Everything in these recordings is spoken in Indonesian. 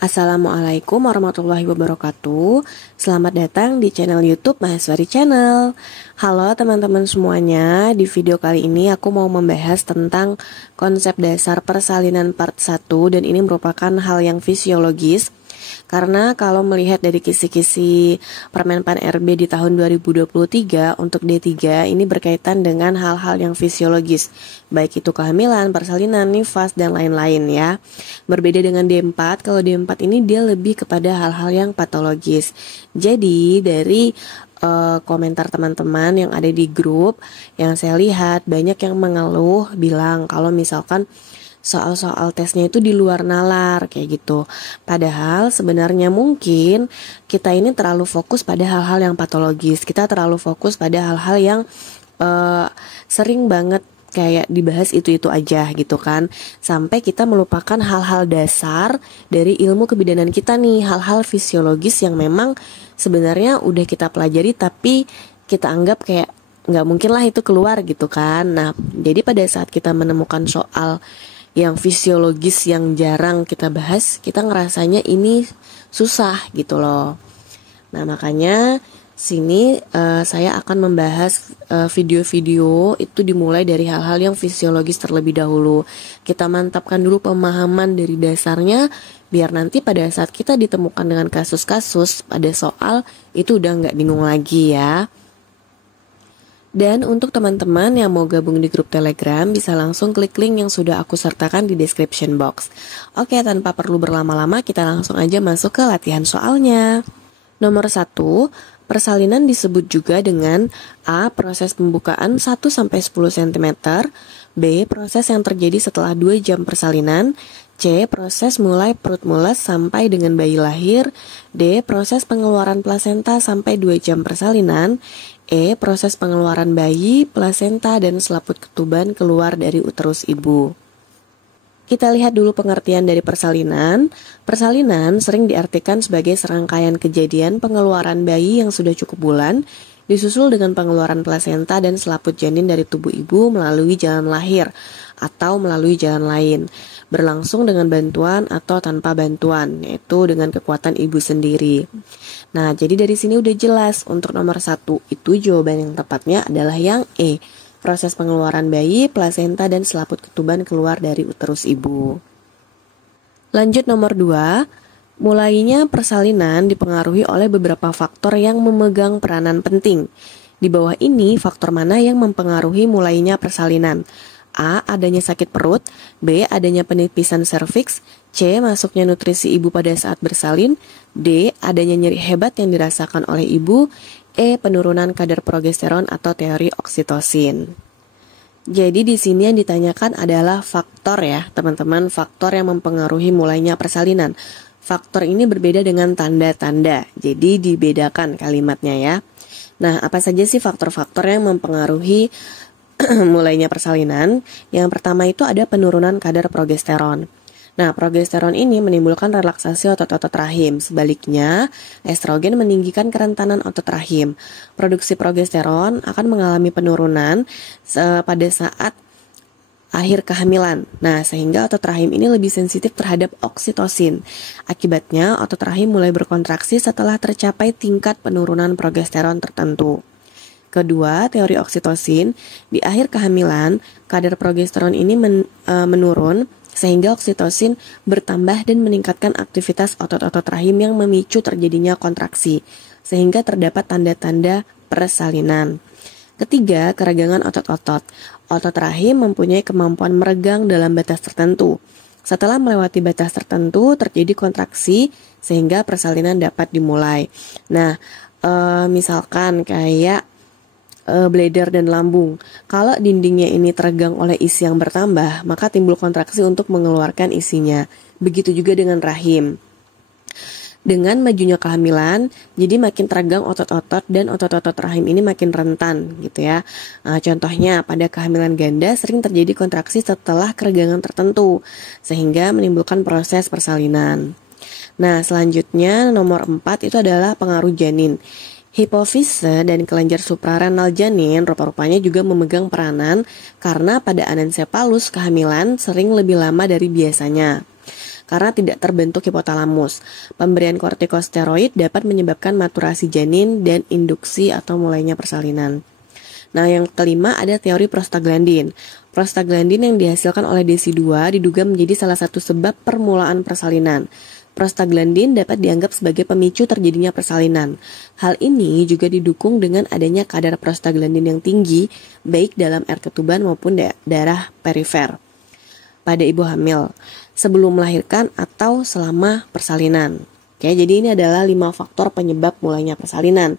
Assalamualaikum warahmatullahi wabarakatuh. Selamat datang di channel YouTube Mahaswari Channel. Halo teman-teman semuanya. Di video kali ini aku mau membahas tentang konsep dasar persalinan part 1, dan ini merupakan hal yang fisiologis. Karena kalau melihat dari kisi-kisi Permenpan RB di tahun 2023 untuk D3 ini berkaitan dengan hal-hal yang fisiologis, baik itu kehamilan, persalinan, nifas, dan lain-lain ya. Berbeda dengan D4, kalau D4 ini dia lebih kepada hal-hal yang patologis. Jadi dari komentar teman-teman yang ada di grup yang saya lihat banyak yang mengeluh bilang kalau misalkan soal-soal tesnya itu di luar nalar kayak gitu. Padahal sebenarnya mungkin kita ini terlalu fokus pada hal-hal yang patologis. Kita terlalu fokus pada hal-hal yang sering banget kayak dibahas itu-itu aja gitu kan. Sampai kita melupakan hal-hal dasar dari ilmu kebidanan kita nih, hal-hal fisiologis yang memang sebenarnya udah kita pelajari tapi kita anggap kayak nggak mungkin lah itu keluar gitu kan. Nah, jadi pada saat kita menemukan soal yang fisiologis yang jarang kita bahas, kita ngerasanya ini susah gitu loh. Nah makanya sini saya akan membahas video-video itu dimulai dari hal-hal yang fisiologis terlebih dahulu. Kita mantapkan dulu pemahaman dari dasarnya, biar nanti pada saat kita ditemukan dengan kasus-kasus pada soal itu udah nggak bingung lagi ya. Dan untuk teman-teman yang mau gabung di grup Telegram, bisa langsung klik link yang sudah aku sertakan di description box. Oke, tanpa perlu berlama-lama, kita langsung aja masuk ke latihan soalnya. Nomor 1, persalinan disebut juga dengan A. Proses pembukaan 1-10 cm, B. Proses yang terjadi setelah 2 jam persalinan, C. Proses mulai perut mules sampai dengan bayi lahir, D. Proses pengeluaran plasenta sampai 2 jam persalinan, E. Proses pengeluaran bayi, plasenta, dan selaput ketuban keluar dari uterus ibu. Kita lihat dulu pengertian dari persalinan. Persalinan sering diartikan sebagai serangkaian kejadian pengeluaran bayi yang sudah cukup bulan, disusul dengan pengeluaran plasenta dan selaput janin dari tubuh ibu melalui jalan lahir atau melalui jalan lain, berlangsung dengan bantuan atau tanpa bantuan, yaitu dengan kekuatan ibu sendiri. Nah, jadi dari sini udah jelas untuk nomor 1 itu jawaban yang tepatnya adalah yang E. Proses pengeluaran bayi, plasenta, dan selaput ketuban keluar dari uterus ibu. Lanjut nomor 2, mulainya persalinan dipengaruhi oleh beberapa faktor yang memegang peranan penting. Di bawah ini, faktor mana yang mempengaruhi mulainya persalinan? A. Adanya sakit perut, B. Adanya penipisan serviks, C. Masuknya nutrisi ibu pada saat bersalin, D. Adanya nyeri hebat yang dirasakan oleh ibu, E. Penurunan kadar progesteron atau teori oksitosin. Jadi di sini yang ditanyakan adalah faktor ya teman-teman, faktor yang mempengaruhi mulainya persalinan. Faktor ini berbeda dengan tanda-tanda, jadi dibedakan kalimatnya ya. Nah, apa saja sih faktor-faktor yang mempengaruhi mulainya persalinan? Yang pertama itu ada penurunan kadar progesteron. Nah, progesteron ini menimbulkan relaksasi otot-otot rahim. Sebaliknya, estrogen meninggikan kerentanan otot rahim. Produksi progesteron akan mengalami penurunan pada saat akhir kehamilan. Nah, sehingga otot rahim ini lebih sensitif terhadap oksitosin. Akibatnya, otot rahim mulai berkontraksi setelah tercapai tingkat penurunan progesteron tertentu. Kedua, teori oksitosin. Di akhir kehamilan, kadar progesteron ini menurun sehingga oksitosin bertambah dan meningkatkan aktivitas otot-otot rahim yang memicu terjadinya kontraksi, sehingga terdapat tanda-tanda persalinan. Ketiga, keragangan otot-otot. Otot rahim mempunyai kemampuan meregang dalam batas tertentu. Setelah melewati batas tertentu, terjadi kontraksi sehingga persalinan dapat dimulai. Nah, misalkan kayak bladder dan lambung. Kalau dindingnya ini teregang oleh isi yang bertambah, maka timbul kontraksi untuk mengeluarkan isinya. Begitu juga dengan rahim. Dengan majunya kehamilan, jadi makin teregang otot-otot dan otot-otot rahim ini makin rentan gitu ya. Nah, contohnya pada kehamilan ganda sering terjadi kontraksi setelah keregangan tertentu, sehingga menimbulkan proses persalinan. Nah, selanjutnya nomor 4 itu adalah pengaruh janin. Hipofise dan kelenjar suprarenal janin rupa-rupanya juga memegang peranan karena pada anencephalus kehamilan sering lebih lama dari biasanya. karena tidak terbentuk hipotalamus. Pemberian kortikosteroid dapat menyebabkan maturasi janin dan induksi atau mulainya persalinan. Nah, yang kelima ada teori prostaglandin. Prostaglandin yang dihasilkan oleh DESI2 diduga menjadi salah satu sebab permulaan persalinan. Prostaglandin dapat dianggap sebagai pemicu terjadinya persalinan. Hal ini juga didukung dengan adanya kadar prostaglandin yang tinggi, baik dalam air ketuban maupun darah perifer pada ibu hamil, sebelum melahirkan atau selama persalinan. Oke, jadi ini adalah 5 faktor penyebab mulainya persalinan.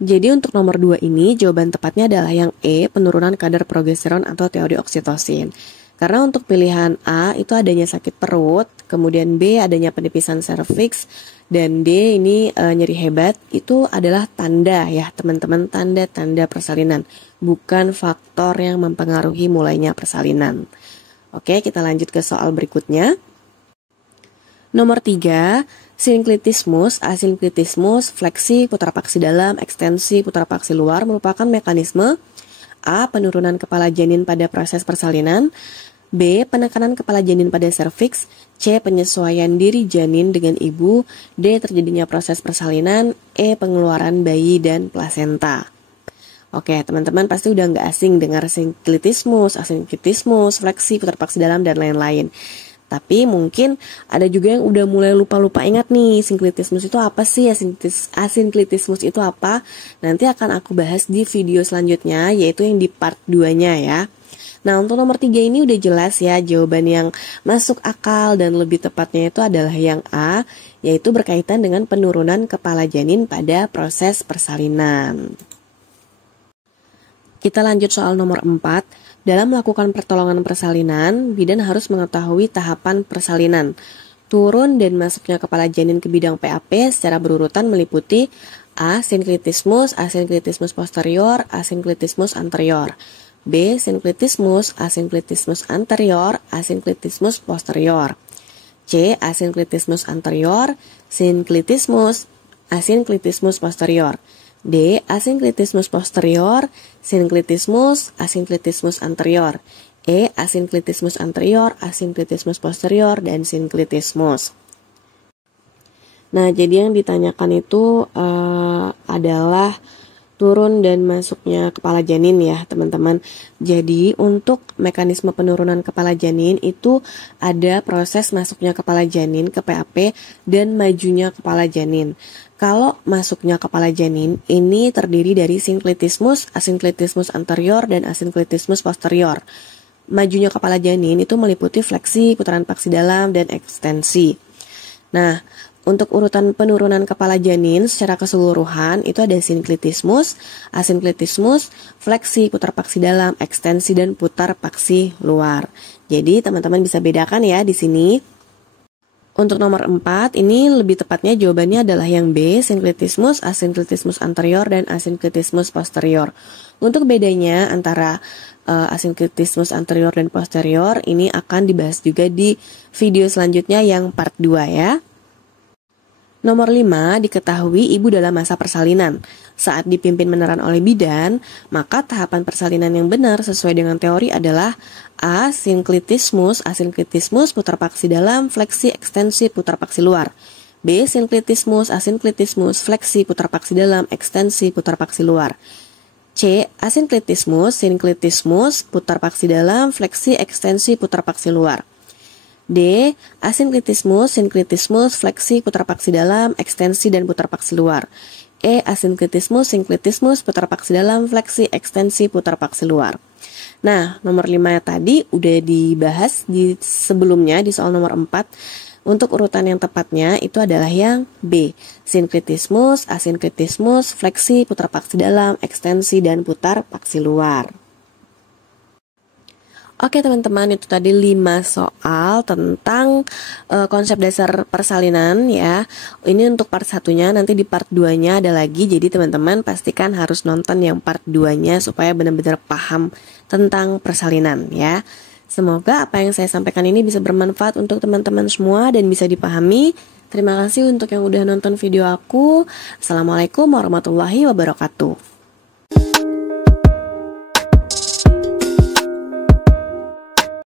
Jadi untuk nomor 2 ini, jawaban tepatnya adalah yang E, penurunan kadar progesteron atau teori oksitosin. Karena untuk pilihan A itu adanya sakit perut, kemudian B adanya penipisan serviks, dan D ini nyeri hebat, itu adalah tanda ya teman-teman, tanda-tanda persalinan, bukan faktor yang mempengaruhi mulainya persalinan. Oke, kita lanjut ke soal berikutnya. Nomor 3, sinklitismus, asinklitismus, fleksi, putrapaksi dalam, ekstensi, putrapaksi luar merupakan mekanisme A. Penurunan kepala janin pada proses persalinan, B. Penekanan kepala janin pada serviks, C. Penyesuaian diri janin dengan ibu, D. Terjadinya proses persalinan, E. Pengeluaran bayi dan plasenta. Oke, teman-teman pasti udah nggak asing dengar sinklitismus, asinklitismus, fleksi, putrapaksi dalam, dan lain-lain. Tapi mungkin ada juga yang udah mulai lupa-lupa ingat nih, sinklitismus itu apa sih, asinklitismus itu apa? Nanti akan aku bahas di video selanjutnya, yaitu yang di part 2-nya ya. Nah, untuk nomor 3 ini udah jelas ya, jawaban yang masuk akal dan lebih tepatnya itu adalah yang A, yaitu berkaitan dengan penurunan kepala janin pada proses persalinan. Kita lanjut soal nomor 4. Dalam melakukan pertolongan persalinan, bidan harus mengetahui tahapan persalinan. Turun dan masuknya kepala janin ke bidang PAP secara berurutan meliputi A. Sinklitismus, asinklitismus posterior, asinklitismus anterior. B. Sinklitismus, asinklitismus anterior, asinklitismus posterior. C. Asinklitismus anterior, sinklitismus, asinklitismus posterior. D. Asinklitismus posterior, sinklitismus, asinklitismus anterior. E. Asinklitismus anterior, asinklitismus posterior, dan sinklitismus. Nah, jadi yang ditanyakan itu adalah turun dan masuknya kepala janin ya teman-teman. Jadi untuk mekanisme penurunan kepala janin itu ada proses masuknya kepala janin ke PAP dan majunya kepala janin. Kalau masuknya kepala janin ini terdiri dari sinklitismus, asinklitismus anterior, dan asinklitismus posterior. Majunya kepala janin itu meliputi fleksi, putaran paksi dalam, dan ekstensi. Nah, untuk urutan penurunan kepala janin secara keseluruhan itu ada sinklitismus, asinklitismus, fleksi, putar paksi dalam, ekstensi, dan putar paksi luar. Jadi teman-teman bisa bedakan ya di sini. Untuk nomor 4 ini lebih tepatnya jawabannya adalah yang B, sinklitismus, asinklitismus anterior, dan asinklitismus posterior. Untuk bedanya antara asinklitismus anterior dan posterior ini akan dibahas juga di video selanjutnya yang part 2 ya. Nomor 5, diketahui ibu dalam masa persalinan. Saat dipimpin meneran oleh bidan, maka tahapan persalinan yang benar sesuai dengan teori adalah A. Sinklitismus, asinklitismus, putar paksi dalam, fleksi, ekstensi, putar paksi luar. B. Sinklitismus, asinklitismus, fleksi, putar paksi dalam, ekstensi, putar paksi luar. C. Asinklitismus, sinklitismus, putar paksi dalam, fleksi, ekstensi, putar paksi luar. D. Asinklitismus, sinklitismus, fleksi, putar paksi dalam, ekstensi, dan putar paksi luar. E. Asinklitismus, sinklitismus, putar paksi dalam, fleksi, ekstensi, putar paksi luar. Nah, nomor 5 tadi udah dibahas di sebelumnya di soal nomor 4. Untuk urutan yang tepatnya itu adalah yang B. Sinklitismus, asinklitismus, fleksi, putar paksi dalam, ekstensi, dan putar paksi luar. Oke teman-teman, itu tadi 5 soal tentang konsep dasar persalinan ya. Ini untuk part 1-nya, nanti di part 2-nya ada lagi. Jadi teman-teman pastikan harus nonton yang part 2-nya supaya benar-benar paham tentang persalinan ya. Semoga apa yang saya sampaikan ini bisa bermanfaat untuk teman-teman semua dan bisa dipahami. Terima kasih untuk yang udah nonton video aku. Assalamualaikum warahmatullahi wabarakatuh.